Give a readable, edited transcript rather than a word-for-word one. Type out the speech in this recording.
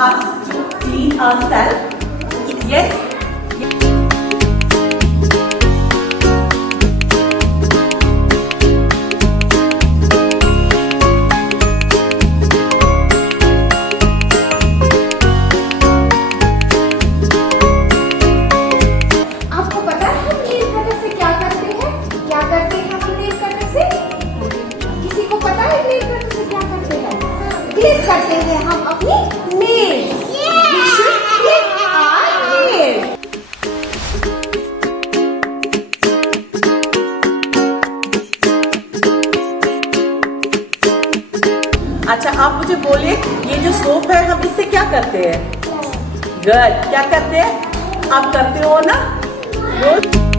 us to clean ourselves. Yes. आपको पता है हम नील कटर से क्या करते हैं? क्या करते हैं हम नील कटर से? किसी को पता है नील कटर से क्या करते हैं? क्लिप करते हैं हम अपनी nails. We should clip our nails. अच्छा, आप मुझे बोलिए, ये जो सोप है हम इससे क्या करते हैं? गुड, क्या करते हैं? आप करते हो ना? गुड।